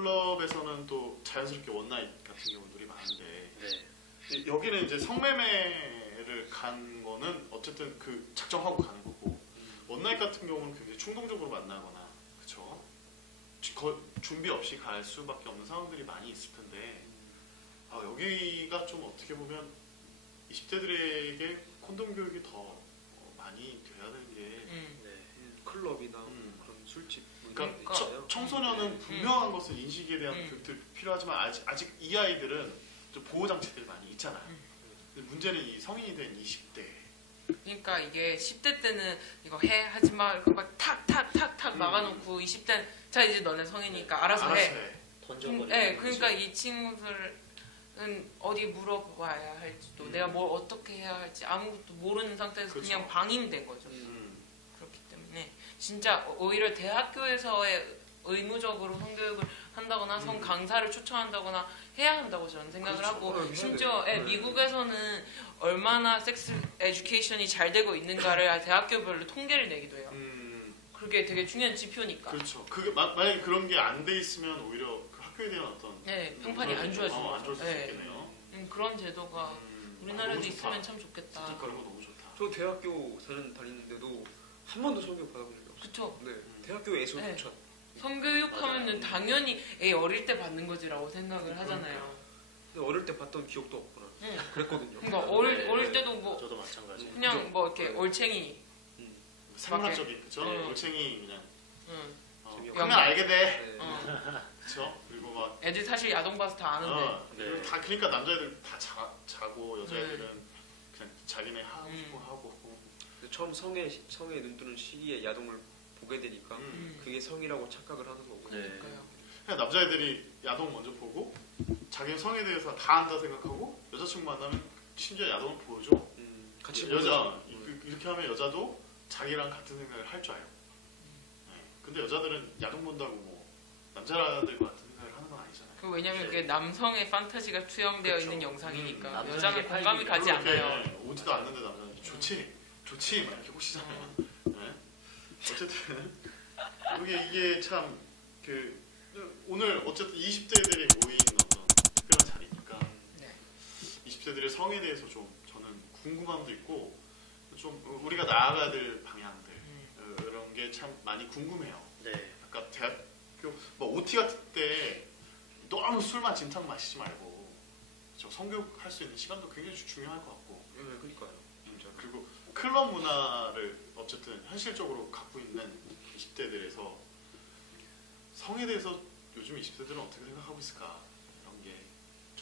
클럽에서는 또 자연스럽게 원나잇 같은 경우들이 많은데 네. 여기는 이제 성매매를 간 거는 어쨌든 그 작정하고 가는 거고 원나잇 같은 경우는 굉장히 충동적으로 만나거나 그쵸? 준비 없이 갈 수밖에 없는 상황들이 많이 있을 텐데 여기가 좀 어떻게 보면 20대들에게 콘돔 교육이 더 많이 돼야 되는 게 네. 클럽이나 그런 술집 그러니까 청소년은 분명한 것을 인식에 대한 교육들이 필요하지만 아직 이 아이들은 좀 보호 장치들이 많이 있잖아요. 근데 문제는 이 성인이 된 20대. 그러니까 이게 10대 때는 이거 해 하지 마 이렇게 막 탁탁탁탁 막아놓고 20대는 자 이제 너네 성인이니까 알아서 해. 던져버리고. 네, 그러니까 이 친구들은 어디 물어봐야 할지도 내가 뭘 어떻게 해야 할지 아무것도 모르는 상태에서 그쵸. 그냥 방임된 거죠. 그렇기 때문에 진짜 오히려 대학교에서의 의무적으로 성교육을 한다거나 성 강사를 초청한다거나 해야 한다고 저는 생각을 그렇죠. 하고 심지어 미국에서는 얼마나 섹스 에듀케이션이 잘 되고 있는가를 대학교별로 통계를 내기도 해요. 그게 되게 중요한 지표니까. 그렇죠. 그게 만약에 그런 게 안 돼 있으면 오히려 그 학교에 대한 어떤 평판이 안 좋아지는 안 거죠. 좋을 수 있겠네요. 그런 제도가 우리나라에도 너무 좋다. 있으면 참 좋겠다. 진짜 그런 거 너무 좋다. 저 대학교 다니는데도 한 번도 성교육 받아본 적이 없어요. 그쵸? 네, 대학교에서 네. 첫. 성교육 하면은 당연히 애 어릴 때 받는 거지라고 생각을 하잖아요. 근데 어릴 때 봤던 기억도 없구나. 그랬거든요. 그러니까 어릴 때도 뭐 저도 마찬가지. 그냥 뭐 이렇게 올챙이 생물학적인 그죠? 응. 올챙이 그냥 재미없고. 하면 알게 돼. 네. 그렇죠? 그리고 막 애들 사실 야동 봐서 다 아는데. 그리고 다 그러니까 남자애들 다 자고 여자애들은 그냥 자기네 하고 싶고 하고. 근데 처음 성에 눈 뜨는 시기에 야동을 보게 되니까 그게 성이라고 착각을 하는 거고. 네. 그러니까요. 그냥 남자애들이 야동 먼저 보고 자기 성에 대해서 다 안다 생각하고 여자친구 만나면 심지어 야동을 보여줘. 같이 여자 이렇게 하면 여자도 자기랑 같은 생각을 할 줄 알아요. 근데 여자들은 야동 본다고 뭐 남자들과 같은 생각을 하는 건 아니잖아요. 왜냐면 그게 남성의 판타지가 투영되어 그쵸. 있는 영상이니까 남성의 여자는 공감이 팔기. 가지 않아요. 오지도 않는데 남자는 좋지 막 이렇게 호시잖아요. 네. 어쨌든 이게 참 오늘 어쨌든 20대들이 모인 어떤 특별한 자리니까 20대들의 성에 대해서 좀 저는 궁금함도 있고 좀 우리가 나아가야 될 방향들 이런 게 참 많이 궁금해요. 네. 아까 대학교 OT 같은 때 너무 술만 진탕 마시지 말고 성교육 할 수 있는 시간도 굉장히 중요할 것 같고. 네, 그러니까요. 진짜. 그리고 클럽 문화를 어쨌든 현실적으로 갖고 있는 20대들에서 성에 대해서 요즘 20대들은 어떻게 생각하고 있을까 이런 게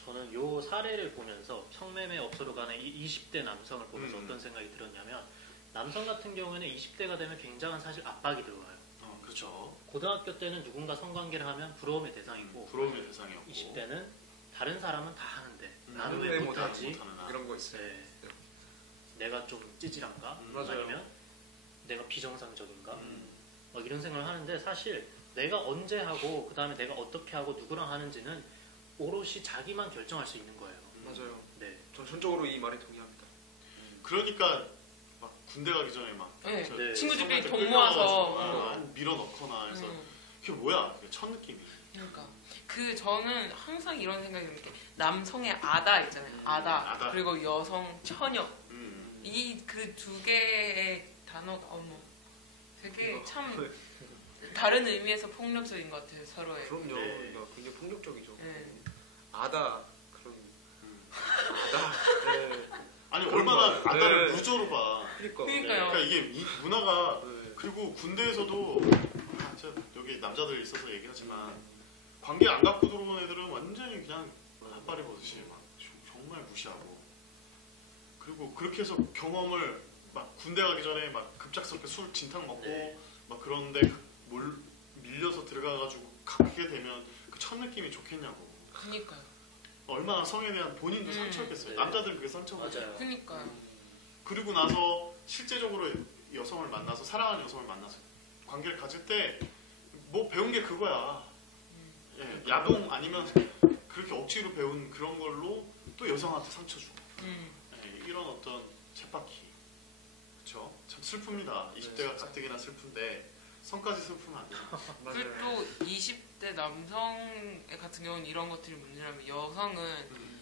저는 요 사례를 보면서 성매매 업소로 가는 20대 남성을 보면서 어떤 생각이 들었냐면 남성 같은 경우에는 20대가 되면 굉장한 사실 압박이 들어와요. 그렇죠. 고등학교 때는 누군가 성관계를 하면 부러움의 대상이고 부러움의 대상이었고 20대는 다른 사람은 다 하는데 나는 왜 못하지? 못하지? 이런 거 있어요. 네. 내가 좀 찌질한가? 맞아요. 아니면 내가 비정상적인가? 이런 생각을 하는데 사실 내가 언제 하고 그 다음에 내가 어떻게 하고 누구랑 하는지는 오롯이 자기만 결정할 수 있는 거예요. 맞아요. 네. 전 전적으로 이 말에 동의합니다. 그러니까 막 군대 가기 전에 막 네. 네. 친구들끼리 성한테 돈 모아서 끌려가가지고 밀어넣거나 해서 그게 뭐야? 그게 첫 느낌이. 그러니까 저는 항상 이런 생각이 드는 게 남성의 아다 있잖아요. 아다. 그리고 여성 처녀 이 그 두 개의 단어가 되게 참 다른 의미에서 폭력적인 것 같아요. 서로의. 그럼요. 네. 그러니까 굉장히 폭력적이죠. 네. 아다 그런 아다. 네. 아니 그런 얼마나 거. 아다를 네. 무조로 봐. 그러니까요. 그러니까 이게 이 문화가 네. 그리고 군대에서도 여기 남자들 있어서 얘기하지만 관계 안 갖고 들어온 애들은 완전히 그냥 핫바리 보듯이 막 정말 무시하고 그리고 그렇게 해서 경험을 막 군대 가기 전에 막 급작스럽게 술 진탕 먹고 막 그런데 밀려서 들어가가지고 가게 되면 그 첫 느낌이 좋겠냐고. 그니까요. 얼마나 성에 대한 본인도 상처였겠어요. 네. 남자들 그게 상처고. 맞아요. 그니까요. 그리고 나서 실제적으로 여성을 만나서 사랑하는 여성을 만나서 관계를 가질 때 뭐 배운 게 그거야. 예, 야동 아니면 그렇게 억지로 배운 그런 걸로 또 여성한테 상처 주고. 예, 이런 어떤 쳇바퀴. 그렇죠? 참 슬픕니다. 20대가 가뜩이나 슬픈데 성까지 슬프면 안 돼. 맞아요. 그리고 또 20대 남성 같은 경우는 이런 것들이 문제라면 여성은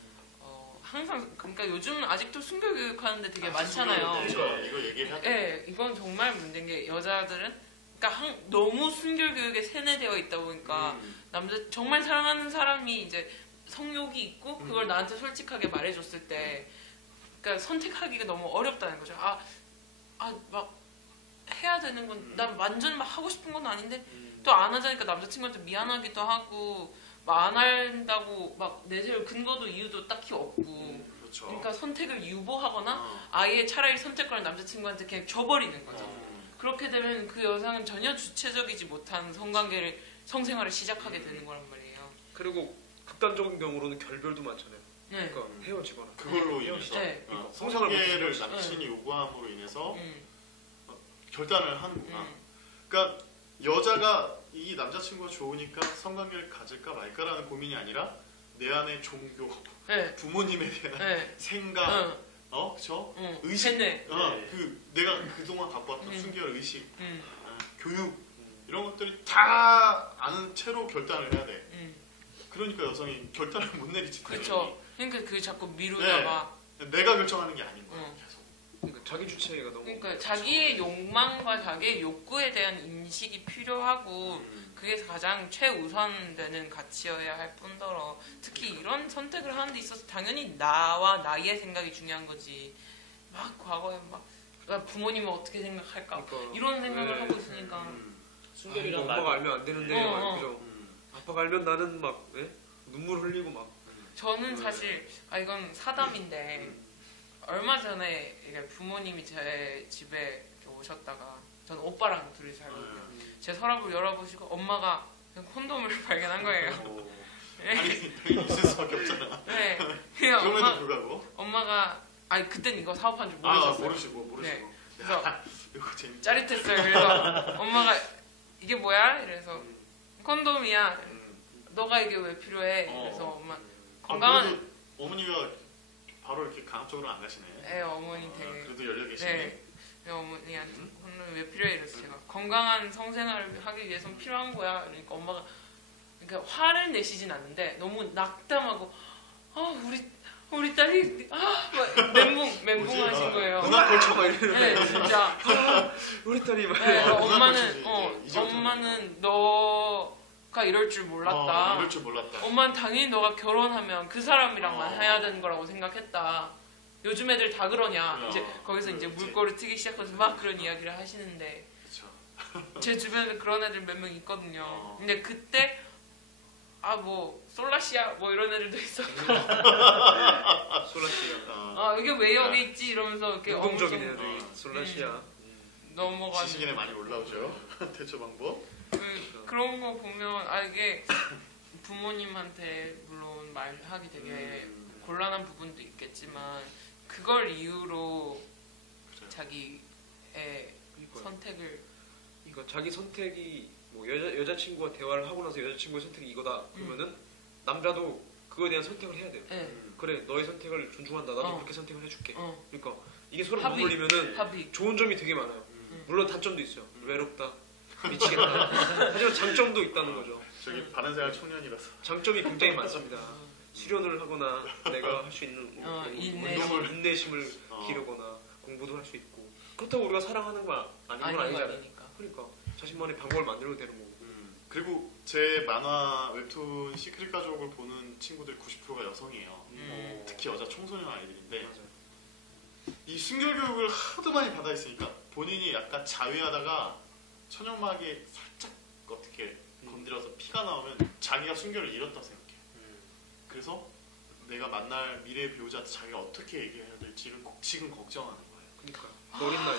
항상 그러니까 요즘 아직도 순교 교육하는데 되게 많잖아요. 그렇죠. 이거 얘기해야 돼. 네, 이건 정말 문제인 게 여자들은 그러니까 너무 순교 교육에 세뇌되어 있다 보니까 남자 정말 사랑하는 사람이 이제 성욕이 있고 그걸 나한테 솔직하게 말해줬을 때 그러니까 선택하기가 너무 어렵다는 거죠. 막 해야 되는 건 난 완전 막 하고 싶은 건 아닌데 또 안 하자니까 남자친구한테 미안하기도 하고 막 안 한다고 막 내세울 근거도 이유도 딱히 없고 그렇죠. 그러니까 선택을 유보하거나 아예 차라리 선택권을 남자친구한테 그냥 줘버리는 거죠. 그렇게 되면 그 여성은 전혀 주체적이지 못한 성생활을 시작하게 되는 거란 말이에요. 그리고 극단적인 경우로는 결별도 많잖아요. 네. 그러니까 헤어지거나. 그걸로 네. 인해서 네. 성관계를 남친이 요구함으로 인해서 결단을 하는구나. 그러니까 여자가 이 남자친구가 좋으니까 성관계를 가질까 말까라는 고민이 아니라 내 안의 종교, 네. 부모님에 대한 네. 생각, 그렇죠? 의식, 세뇌. 그 내가 그동안 갖고 왔던 순결 의식, 음. 교육 이런 것들이 다 아는 채로 결단을 해야 돼. 그러니까 여성이 결단을 못 내리지. 그렇죠. 그러니까 그 자꾸 미루다가 내가 결정하는 게 아닌 거야. 계속. 그러니까 자기 주체가 너무. 그러니까 자기의 욕망과 자기의 욕구에 대한 인식이 필요하고 그게 가장 최우선되는 가치여야 할 뿐더러 특히 이런 선택을 하는 데 있어서 당연히 나와 나의 생각이 중요한 거지. 막 과거에 막 부모님은 어떻게 생각할까 그러니까. 이런 생각을 하고 있으니까 순결이란 아빠가 말도 알면 안 되는데 그죠? 아빠가 알면 나는 막 눈물 흘리고 막. 저는 사실 이건 사담인데 얼마 전에 이게 부모님이 제 집에 이렇게 오셨다가 저는 오빠랑 둘이 살거든요. 제 서랍을 열어보시고 엄마가 그냥 콘돔을 발견한 거예요. 네. 아니 당연히 있을 수밖에 없잖아. 네. 그냥 그럼에도 불구하고. 엄마가 그땐 이거 사업한 줄 모르셨어요. 모르시고. 네. 그래서 이거 재밌다. 짜릿했어요. 그래서 엄마가 이게 뭐야? 이래서 콘돔이야. 너가 이게 왜 필요해? 그래서 엄마 건강한 그래도 어머니가 바로 이렇게 강압적으로 안 가시네. 어머니 되게 그래도 열려 계시네. 네. 어머니한테 콘돔이 왜 필요해? 이래서 제가 건강한 성생활을 하기 위해서는 필요한 거야. 그러니까 엄마가 그러니까 화를 내시진 않는데 너무 낙담하고 우리 딸이 막 멘붕하신 거예요. 누나 걸쳐 막 이러는. 네, 진짜. 우리 딸이 막. 네, 엄마는 엄마는 너가 이럴 줄 몰랐다. 이럴 줄 몰랐다. 엄마는 당연히 너가 결혼하면 그 사람이랑만 해야 되는 거라고 생각했다. 요즘 애들 다 그러냐. 이제 거기서 이제 물꼬를 트기 시작해서 막 그런 이야기를 하시는데 그렇죠. 제 주변에 그런 애들 몇 명 있거든요. 근데 그때 솔라시아 이런 애들도 있었고 솔라시아. 이게 왜 여기 있지 이러면서 이렇게 운동적인 엄청 애들. 솔라시아. 넘어가는 지식인에 많이 올라오죠. 대처 방법. 그런 거 보면 이게 부모님한테 물론 말하기 되게 곤란한 부분도 있겠지만 그걸 이유로 그래요. 자기의 선택을 그러니까 자기 선택이 뭐 여자친구와 대화를 하고 나서 여자친구의 선택이 이거다 그러면은 남자도 그거에 대한 선택을 해야 돼요. 그래 너의 선택을 존중한다. 나도 그렇게 선택을 해줄게. 그러니까 이게 서로 합의. 맞물리면은 합의. 좋은 점이 되게 많아요. 물론 단점도 있어요. 외롭다. 미치겠다. 하지만 장점도 있다는 거죠. 저기 바른생활 청년이라서. 장점이 굉장히 많습니다. 수련을 하거나 내가 할 수 있는 인내심을 기르거나 공부도 할 수 있고 그렇다고 우리가 사랑하는 거 아닌 건 아니잖아요. 그러니까 자신만의 방법을 만들어도 되는 거고. 그리고 제 만화 웹툰 시크릿 가족을 보는 친구들 90%가 여성이에요. 특히 여자 청소년 아이들인데 맞아요. 이 순결 교육을 하도 많이 받아 있으니까 본인이 약간 자위하다가 천연막에 살짝 어떻게 건드려서 피가 나오면 자기가 순결을 잃었다 생각해. 그래서 내가 만날 미래의 배우자한테 자기가 어떻게 얘기해야 될지를 지금 걱정하는 거예요. 그러니까 어린 나이.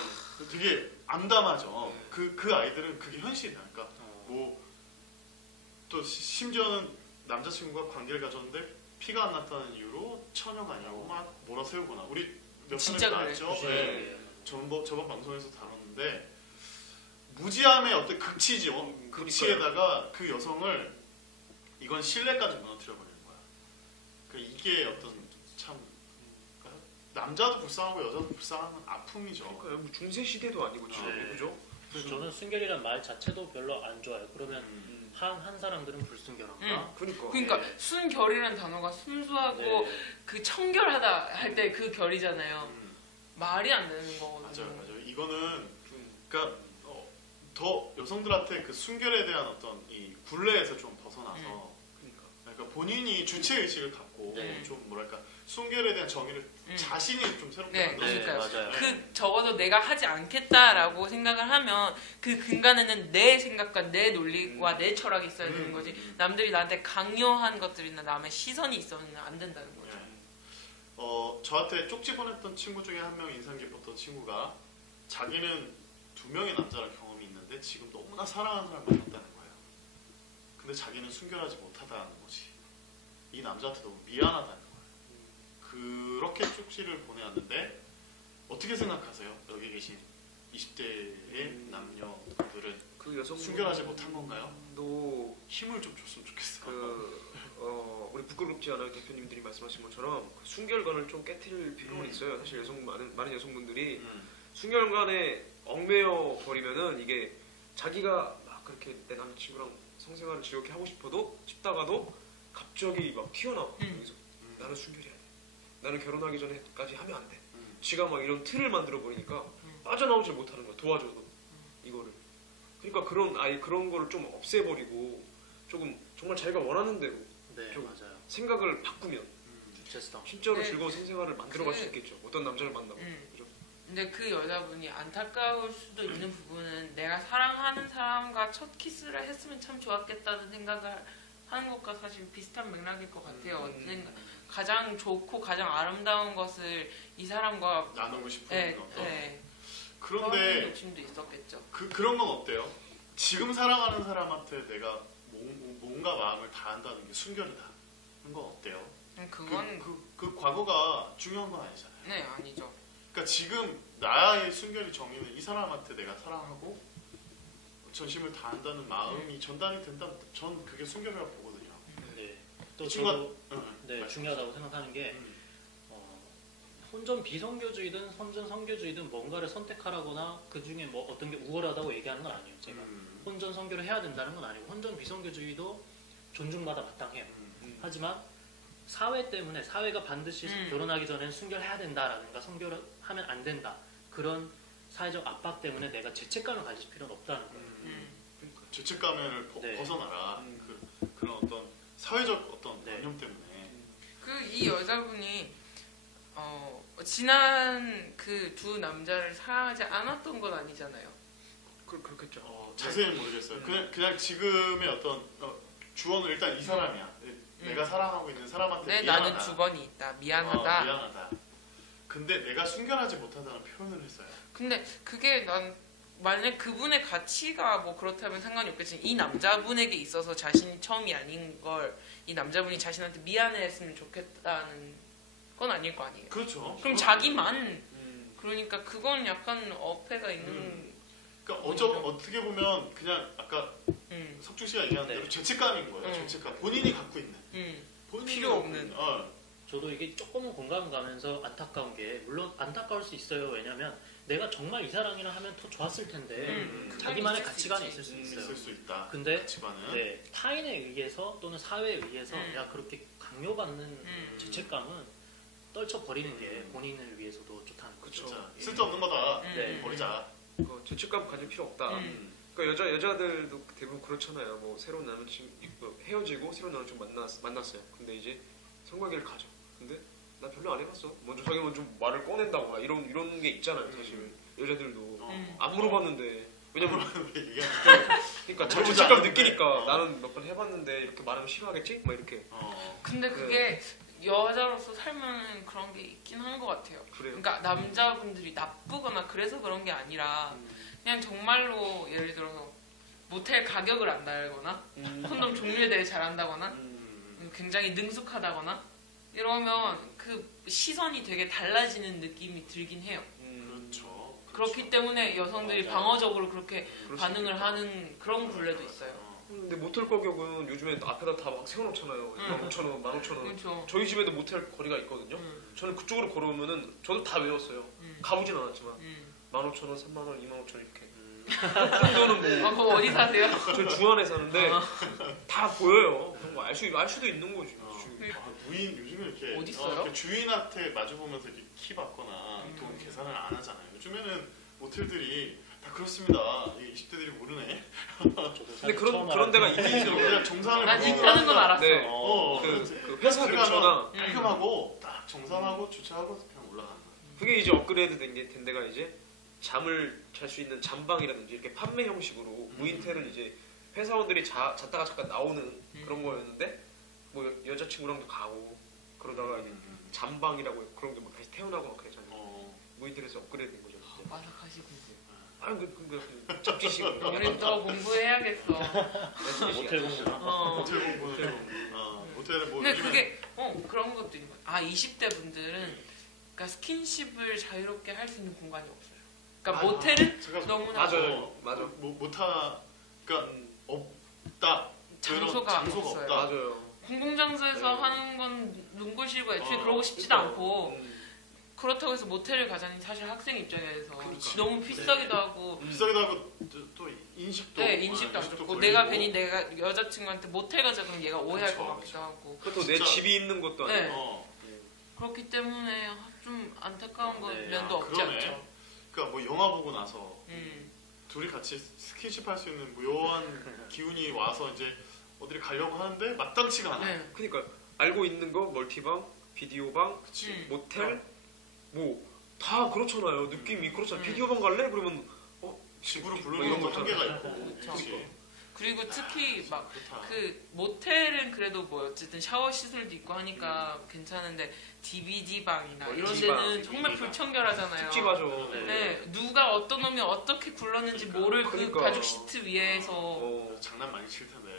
되게 암담하죠. 그 아이들은 그게 현실이야. 그러니까 또 심지어는 남자친구가 관계를 가졌는데 피가 안 났다는 이유로 처형 아니라고 막 몰아세우거나 우리 몇 진짜 번을 봤죠. 네. 저번 방송에서 다뤘는데 무지함의 어떤 극치죠. 극치에다가 그 여성을 이건 신뢰까지 무너뜨려버리는 거야. 그러니까 이게 어떤 참 남자도 불쌍하고 여자도 불쌍한 아픔이죠. 그러니까 뭐 중세 시대도 아니고 지금 그죠? 그래서 저는 순결이란 말 자체도 별로 안 좋아요. 그러면 한 사람들은 불순결한가? 그러니까 네. 순결이라는 단어가 순수하고 네. 그 청결하다 할 때 그 결이잖아요. 말이 안 되는 거거든요. 맞아요. 이거는 그러니까 더 여성들한테 그 순결에 대한 어떤 이 굴레에서 좀 벗어나서 그러니까 본인이 주체 의식을 갖고 좀 뭐랄까 순결에 대한 정의를 자신이 좀 새롭게 네, 만들어요. 네, 맞아요. 그 적어도 내가 하지 않겠다라고 생각을 하면 그 근간에는 내 생각과 내 논리와 내 철학이 있어야 되는 거지. 남들이 나한테 강요한 것들이나 남의 시선이 있어서는 안 된다는 거죠. 저한테 쪽지 보냈던 친구 중에 한 명 인상 깊었던 친구가 자기는 2명의 남자랑 경험이 있는데 지금 너무나 사랑하는 사람을 만났다는 거예요. 근데 자기는 순결하지 못하다는 거지. 이 남자한테 너무 미안하다는 거예요. 그렇게 쪽지를 보내왔는데 어떻게 생각하세요? 여기 계신 20대의 남녀들은 그 여성 순결하지 못한 건가요? 도 힘을 좀 줬으면 좋겠어. 우리 부끄럽지 않아요 대표님들이 말씀하신 것처럼 그 순결관을 좀 깨트릴 필요는 있어요. 사실 많은 여성분들이 순결관에 얽매여 버리면은 이게 자기가 막 그렇게 내 남자친구랑 성생활을 즐겁게 하고 싶다가도 갑자기 막 튀어나와. 여기서 나는 순결해야 돼. 나는 결혼하기 전에까지 하면 안 돼. 지가 막 이런 틀을 만들어 버리니까 빠져나오질 못하는 거야. 도와줘도 이거를. 그러니까 그런 거를 좀 없애버리고 조금 정말 자기가 원하는 대로 네, 좀 맞아요. 생각을 바꾸면 주체성. 진짜로 네. 즐거운 생생활을 만들어갈 수 있겠죠. 어떤 남자를 만나고. 그죠? 근데 그 여자분이 안타까울 수도 있는 부분은 내가 사랑하는 사람과 첫 키스를 했으면 참 좋았겠다는 생각을 하는 것과 사실 비슷한 맥락일 것 같아요. 가장 좋고 가장 아름다운 것을 이 사람과 나누고 싶은 어떤. 그런 그런데 욕심도 있었겠죠. 그런 건 어때요? 지금 사랑하는 사람한테 내가 뭔가 마음을 다한다는 게 순결이다. 그런 건 어때요? 그건 그 과거가 중요한 건 아니잖아요. 네 아니죠. 그러니까 지금 나의 순결의 정의는 이 사람한테 내가 사랑하고 전심을 다한다는 마음이 전달이 된다. 전 그게 순결이라고 보거든요. 네. 또 친구가- 저도 네, 말씀하세요. 중요하다고 생각하는 게 혼전 비성교주의든 혼전 성교주의든 뭔가를 선택하라거나 그 중에 뭐 어떤 게 우월하다고 얘기하는 건 아니에요. 제가 혼전 성교를 해야 된다는 건 아니고 혼전 비성교주의도 존중받아 마땅해요. 하지만 사회 때문에 사회가 반드시 결혼하기 전에 순결해야 된다라든가 성결을 하면 안 된다 그런 사회적 압박 때문에 내가 죄책감을 가질 필요는 없다는 거예요. 죄책감을 네. 벗어나라. 그런 어떤 사회적 어떤 네. 관념 때문에. 이 여자분이 지난 그 두 남자를 사랑하지 않았던 건 아니잖아요. 그렇겠죠. 자세히는 모르겠어요. 그냥 지금의 어떤 주어는 일단 이 사람이야. 내가 사랑하고 있는 사람한테 네, 미안하다. 나는 두 번이 있다. 미안하다. 미안하다. 근데 내가 순결하지 못하다는 표현을 했어요. 근데 그게 난 만약 그분의 가치가 뭐 그렇다면 상관이 없겠지만 이 남자분에게 있어서 자신이 처음이 아닌 걸 이 남자분이 자신한테 미안해했으면 좋겠다는 건 아닐 거 아니에요. 그렇죠. 그럼 자기만 그러니까 그건 약간 어폐가 있는. 그러니까 어떻게 보면 그냥 아까 석중 씨가 얘기한 대로 죄책감인 거예요. 죄책감. 본인이 갖고 있는. 본인이 필요 갖고 없는. 있는. 저도 이게 조금은 공감 가면서 안타까운 게 물론 안타까울 수 있어요. 왜냐하면 내가 정말 이 사람이랑 하면 더 좋았을 텐데 자기만의 있을 수 가치관이 있지. 있을 수 있어요. 있을 수 있다. 근데 가치관은. 네, 타인에 의해서 또는 사회에 의해서 야 그렇게 강요받는 죄책감은 떨쳐버리는 게 본인을 위해서도 좋다는 거죠. 진짜 쓸데없는 거다. 네. 버리자. 죄책감 가질 필요 없다. 그러니까 여자들도 대부분 그렇잖아요. 뭐 새로운 남자친구 헤어지고 새로운 남자친구 만났어요. 근데 이제 성관계를 가져. 근데 나 별로 안 해봤어. 자기 먼저 말을 꺼낸다거나 이런 게 있잖아요. 사실 여자들도 안 물어봤는데 왜냐면 그러니까 자기 죄책감 느끼니까 나는 몇 번 해봤는데 이렇게 말하면 싫어하겠지? 막 이렇게. 근데 그게 여자로서 살면 그런 게 있긴 한 것 같아요. 그래요. 그러니까 남자분들이 나쁘거나 그래서 그런 게 아니라 그냥 정말로 예를 들어서 모텔 가격을 안 달거나 콘돔 종류에 대해 잘한다거나 굉장히 능숙하다거나 이러면 그 시선이 되게 달라지는 느낌이 들긴 해요. 그렇죠. 그렇기 때문에 여성들이 맞아요. 방어적으로 그렇게 그럴 수 반응을 있겠다. 하는 그런 굴레도 있어요. 근데 모텔 가격은 요즘에 앞에다 다 막 세워놓잖아요. 15,000원, 15,000원. 그렇죠. 저희 집에도 모텔 거리가 있거든요. 저는 그쪽으로 걸어오면은 저도 다 외웠어요. 가보진 않았지만 15,000원, 30,000원, 25,000원 이렇게. 그 정도는 뭐. 그거 어디 사세요? 저 주안에 사는데 다 보여요. 그런 거 알 수도 있는 거지. 무인 요즘에 이렇게 어디 있어요? 이렇게 주인한테 마주 보면서 이렇게 키 받거나 돈 계산을 안 하잖아요. 요즘에는 모텔들이 다 그렇습니다. 20대들이 모르네. 근데 그런 데가 있긴 그냥 정산을 난 보고 있다는 건 알았어. 네. 그 회사 근처나 깔끔하고 딱 정산하고 주차하고 그냥 올라가는 거예요. 그게 이제 업그레이드 된 데가 이제 잠을 잘 수 있는 잠방이라든지 이렇게 판매 형식으로 무인텔은 이제 회사원들이 잤다가 잠깐 나오는 그런 거였는데 뭐 여자친구랑도 가고 그러다가 이제 잠방이라고 그런 게 막 다시 태어나고 막 그랬잖아요. 무인텔에서 업그레이드 된 거죠. 마삭하시군요. 아니 잡지식으로. 우리 또 공부해야겠어. 모텔 공부나. 모텔 공부는 모텔은 뭐 근데 요즘엔 그게 그런 것도 있는 거야. 20대 분들은 그러니까 스킨십을 자유롭게 할 수 있는 공간이 없어요. 그러니까 모텔은 제가 너무나 맞아요. 맞아. 그러니까 없다. 장소가 없어요. 없다. 맞아요. 공공장소에서 네. 하는 건 눈꼴 시고 애초에 그러고 싶지도 그러니까. 않고 그렇다고 해서 모텔을 가자니 사실 학생 입장에서 그러니까. 너무 비싸기도 하고 비싸기도 하고 또 인식도 인식도 안 좋고 걸리고. 내가 괜히 내가 여자친구한테 모텔 가자 그러면 얘가 오해할 그쵸, 것 같기도 하고 그것도 내 진짜. 집이 있는 것도 네. 아니고. 그렇기 때문에 좀 안타까운 건 네. 면도 없지 그러네. 않죠. 그러니까 뭐 영화 보고 나서 음. 둘이 같이 스킨십 할 수 있는 묘한 기운이 와서 이제 어디를 가려고 하는데 마땅치가 않아. 네. 그러니까 알고 있는 거 멀티방, 비디오방, 그치. 모텔 뭐 다 그렇잖아요. 느낌이 그렇잖아요. 음. 비디오방 갈래? 그러면 집으로 뭐 부르는 이런 것도 거 한계가 있잖아요. 있고. 그쵸. 그치. 그리고 특히 막 그렇다. 그 모텔은 그래도 뭐 어쨌든 샤워 시설도 있고 하니까 괜찮은데 DVD 방이나 이런 DVD 방, 데는 정말 DVD 방. 불청결하잖아요. 찝찝하죠. 네, 누가 어떤 놈이 어떻게 굴렀는지 모를 그 그러니까. 가죽 시트 위에서 장난 많이 칠 텐데.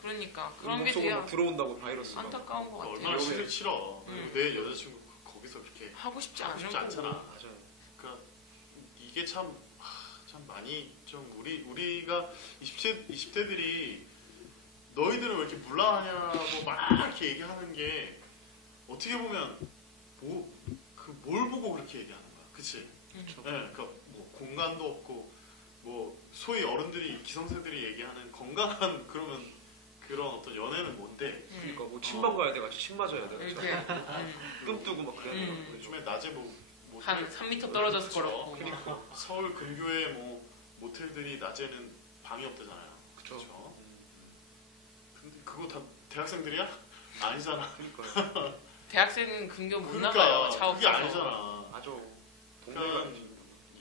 그러니까 그런 게 몸속으로 되게 막 들어온다고 바이러스가. 안타까운 것 같아요. 얼마나 싫어. 음. 내 여자친구 거기서 그렇게 하고 싶지 하고 않은 싶지 거고. 않잖아. 맞아요. 그러니까 이게 참 많이 좀 우리가 20대들이 너희들은 왜 이렇게 물란하냐고 막 이렇게 얘기하는 게 어떻게 보면 뭘 보고 그렇게 얘기하는 거야, 그치? 그렇죠. 네, 그러니까 뭐 공간도 없고 뭐 소위 어른들이 기성세들이 얘기하는 건강한 그러면 그런 어떤 연애는 뭔데? 그러니까 뭐 침방 가야 돼, 같이 침 맞아야 돼. 이렇게 뜸 뜨고 막 그래야 돼. 요즘에 낮에 뭐 한 3m 떨어져서 그쵸. 걸었고. 그러니까 서울 근교에 뭐 모텔들이 낮에는 방이 없대잖아요. 그쵸. 그렇죠. 근데 그거 다 대학생들이야? 아니잖아. 그러니까 대학생은 근교 못 그러니까 나가요. 차 그게 없어서. 아니잖아. 맞아. 그러니까 동네가 아니지.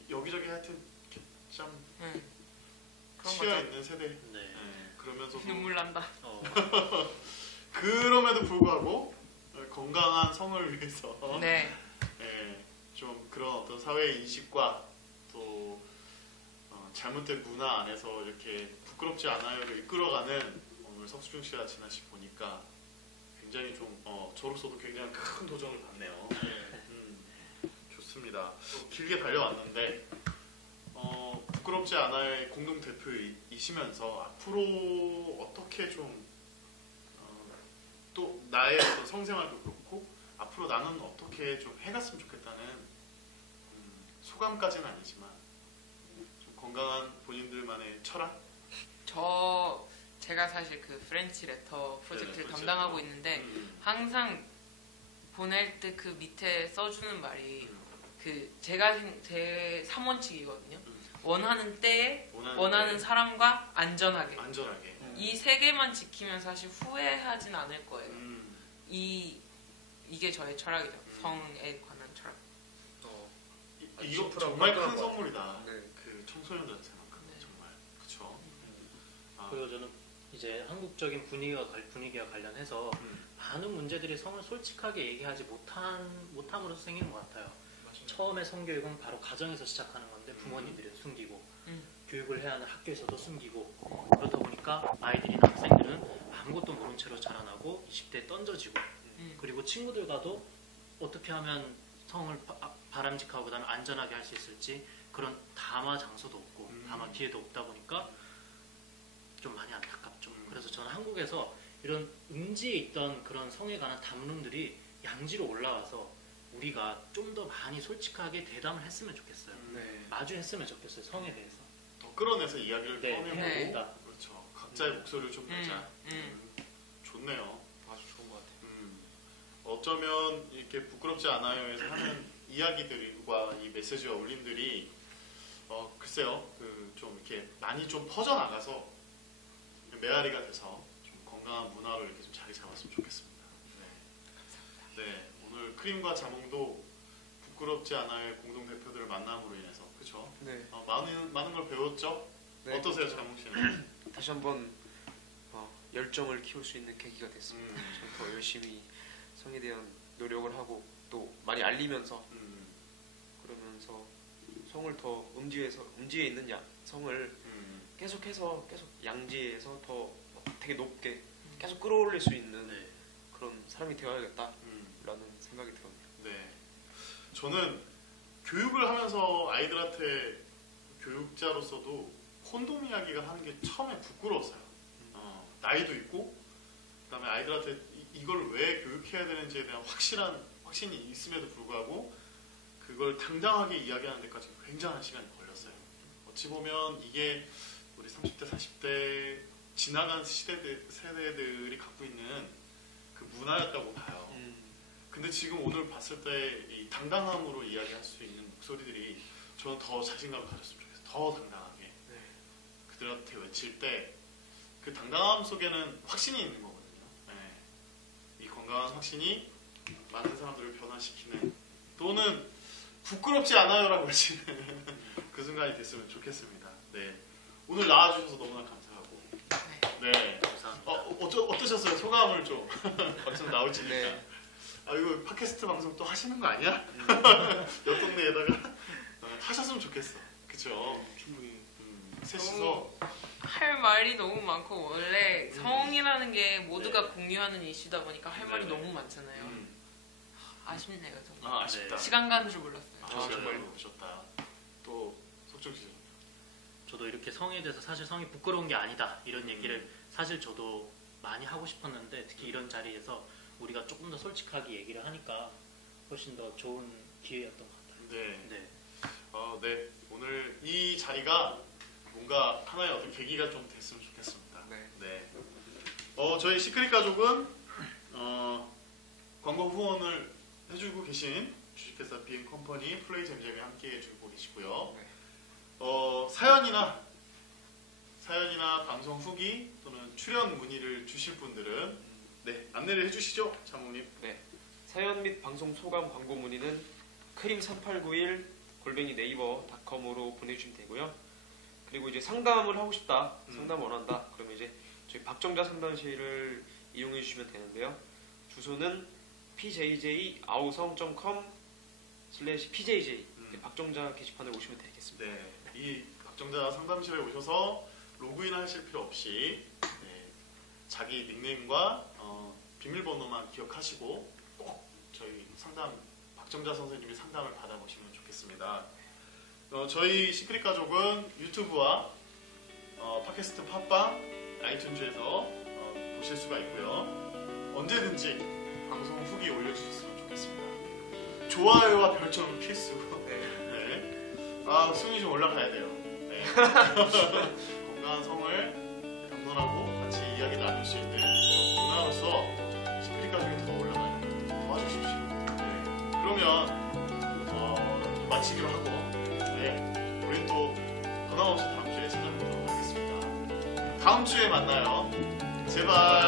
여기저기 하여튼 이렇게 참 응. 그런 치여 거죠. 있는 세대. 네. 그러면서도 눈물 난다. 그럼에도 불구하고 건강한 성을 위해서 네. 좀 그런 어떤 사회 인식과 또 잘못된 문화 안에서 이렇게 부끄럽지 않아요를 이끌어가는 오늘 석수중 씨와 진아 씨 보니까 굉장히 좀 저로서도 굉장히 큰 도전을 받네요. 좋습니다. 또 길게 달려왔는데 부끄럽지 않아요의 공동 대표이시면서 앞으로 어떻게 좀 또 나의 어떤 성생활도 그렇고 앞으로 나는 어떻게 좀 해갔으면 좋겠다는 소감까지는 아니지만 좀 건강한 본인들만의 철학? 제가 사실 그 프렌치 레터 프로젝트를 프렌치 담당하고 레터. 있는데 항상 보낼 때 그 밑에 써주는 말이 그 제가 제 3원칙이거든요. 원하는 때에 원하는 사람과 안전하게. 안전하게. 이 세 개만 지키면 사실 후회하진 않을 거예요. 이게 저의 철학이죠. 성에 관한 철학. 이거 20% 정말 큰 깎아놓은 것 선물이다. 네. 그 청소년들한테만큼 네. 정말 그렇죠. 그리고 저는 이제 한국적인 분위기와 관련해서 많은 문제들이 성을 솔직하게 얘기하지 못함으로써 생기는 것 같아요. 맞아요. 처음에 성교육은 바로 가정에서 시작하는 건데 부모님들이 숨기고 교육을 해야 하는 학교에서도 숨기고 그러다 보니까 아이들이나 학생들은 아무것도 모른 채로 자라나고 20대에 던져지고 그리고 친구들과도 어떻게 하면 성을 바람직하고 그다음에 안전하게 할 수 있을지 그런 담화 장소도 없고 담화 기회도 없다 보니까 좀 많이 안타깝죠. 그래서 저는 한국에서 이런 음지에 있던 그런 성에 관한 담론들이 양지로 올라와서 우리가 좀 더 많이 솔직하게 대담을 했으면 좋겠어요. 네. 마주했으면 좋겠어요. 성에 대해서. 더 끌어내서 이야기를 네. 꺼내보고 네. 그렇죠. 각자의 목소리를 좀 내자. 좋네요. 아주 좋은 것 같아요. 어쩌면 이렇게 부끄럽지 않아요에서 하는 이야기들과 이 메시지와 울림들이 글쎄요, 좀 이렇게 많이 좀 퍼져 나가서 메아리가 돼서 좀 건강한 문화로 이렇게 좀 자리 잡았으면 좋겠습니다. 네, 오늘 크림과 자몽도 부끄럽지 않아요의 공동 대표들을 만남으로 인해서 그렇죠. 네. 많은 걸 배웠죠. 네. 어떠세요, 자몽 씨는? 다시 한번 열정을 키울 수 있는 계기가 됐습니다. 저는 더 열심히 성에 대한 노력을 하고 또 많이 알리면서 그러면서 성을 더 음지에 있는 성을 계속 양지에서 더 되게 높게 계속 끌어올릴 수 있는 네. 그런 사람이 되어야겠다라는 생각이 들었네요. 네, 저는 교육을 하면서 아이들한테 교육자로서도 콘돔 이야기가 하는 게 처음에 부끄러웠어요. 나이도 있고 그다음에 아이들한테 이걸 왜 교육해야 되는지에 대한 확신이 있음에도 불구하고 그걸 당당하게 이야기하는 데까지 굉장한 시간이 걸렸어요. 어찌 보면 이게 우리 30대, 40대 지나간 세대들이 갖고 있는 그 문화였다고 봐요. 근데 지금 오늘 봤을 때 이 당당함으로 이야기할 수 있는 목소리들이 저는 더 자신감을 가졌으면 좋겠어요. 더 당당하게. 네. 그들한테 외칠 때 그 당당함 속에는 확신이 있는 거거든요. 네. 이 건강한 확신이 많은 사람들을 변화시키는 또는 부끄럽지 않아요라고 외치는 그 순간이 됐으면 좋겠습니다. 네. 오늘 나와주셔서 너무나 감사하고. 네. 감사합니다. 어떠셨어요? 소감을 좀 어디서 나올지니까. 네. 이거 팟캐스트 방송 또 하시는 거 아니야? 옆 동네에다가 하셨으면 좋겠어. 그쵸? 충분히. 셋이서. 할 말이 너무 많고 원래 성이라는 게 모두가 공유하는 이슈다 보니까 할 말이 네네. 너무 많잖아요. 아쉽네요. 저. 아쉽다. 시간 가는 줄 몰랐어요. 정말 오셨다. 또 속정 씨. 저도 이렇게 성에 대해서 사실 성이 부끄러운 게 아니다 이런 얘기를 사실 저도 많이 하고 싶었는데 특히 이런 자리에서 우리가 조금 더 솔직하게 얘기를 하니까 훨씬 더 좋은 기회였던 것 같아요. 네. 네. 네. 오늘 이 자리가 뭔가 하나의 어떤 계기가 좀 됐으면 좋겠습니다. 네. 네. 저희 시크릿 가족은 광고 후원을 해주고 계신 주식회사 비앤컴퍼니 플레이잼잼에 함께 해주고 계시고요. 네. 사연이나 방송 후기 또는 출연 문의를 주실 분들은 네, 안내를 해주시죠, 자몽님. 네. 사연 및 방송 소감 광고 문의는 크림3891@네이버.com으로 보내주시면 되고요. 그리고 이제 상담을 하고 싶다, 상담 원한다, 그러면 이제 저희 박정자 상담실을 이용해 주시면 되는데요. 주소는 pjj아우성.com/pjj 박정자 게시판에 오시면 되겠습니다. 네, 이 박정자 상담실에 오셔서 로그인 하실 필요 없이 자기 닉네임과 비밀번호만 기억하시고 꼭 저희 박정자 선생님의 상담을 받아보시면 좋겠습니다. 저희 시크릿 가족은 유튜브와 팟캐스트 팟빵, 아이튠즈에서 보실 수가 있고요. 언제든지 방송 후기 올려주셨으면 좋겠습니다. 좋아요와 별점 필수. 네. 순위 좀 올라가야 돼요. 네. 건강한 성을 담론하고 같이 이야기 나눌 수 있는 문화로서 시크릿 가족이 더 올라가요. 도와주십시오. 네. 그러면 마치기로 하고 우리는 또 변함없이 다음 주에 찾아뵙도록 하겠습니다. 다음 주에 만나요. 제발.